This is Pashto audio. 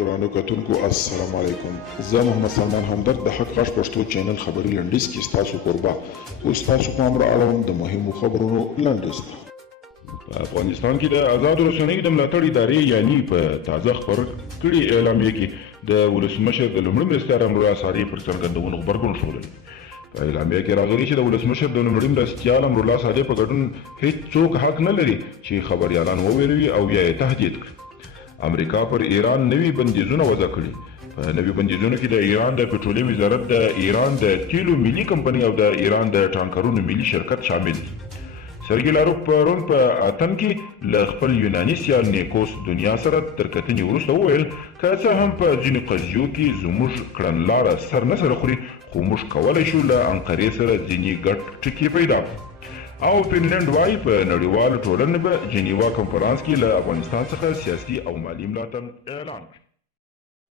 ګرانو کتونکو السلام علیکم. زه محمد سلمان همدرد د حق غږ پښتو چینل خبري لنډیز کې ستاسو کوربه اوس تاسو پام را اړوم د مهمو خبرونو لنډیز ته. په افغانستان کې د آزادو رسنیو د ملاتړ ادارې یعنی په تازه خبر کړي اعلامیه کې د ولسمشر د لومړي مرستیال امرالله صالح پر څرګندونو غبرګون ښودلی. په اعلامیه کې راغلي چې د ولسمشر د لومړي مرستیال امرالله صالح په ګډون هیڅوک حق نه لري چې خبریالان وویروي او یا یې تهدید کړي. امریکا پر ایران نوي بندیزونه وضع کړي. په نوي بندیزونو کې د ایران د پټرولیم وزارت، د ایران د تیلو ملي کمپنۍ او د ایران د ټانکرونو ملي شرکت شامل دي. سرګي لاروف پرون په اتن کې له خپل یوناني سیال نیکوس دنیا سره تر کتنې وروسته وویل که څه هم په ځینو قضیو کې زموږ کړنلاره سر نه سره خوري، خو موږ کولی شو له انقرې سره ځینې ګډ ټکي پیدا کړو. او فنلنډ وایي په نړیواله ټولنه به جنیوا کنفرانس کې له افغانستان څخه سیاسي او مالي ملاتړ اعلان کړي.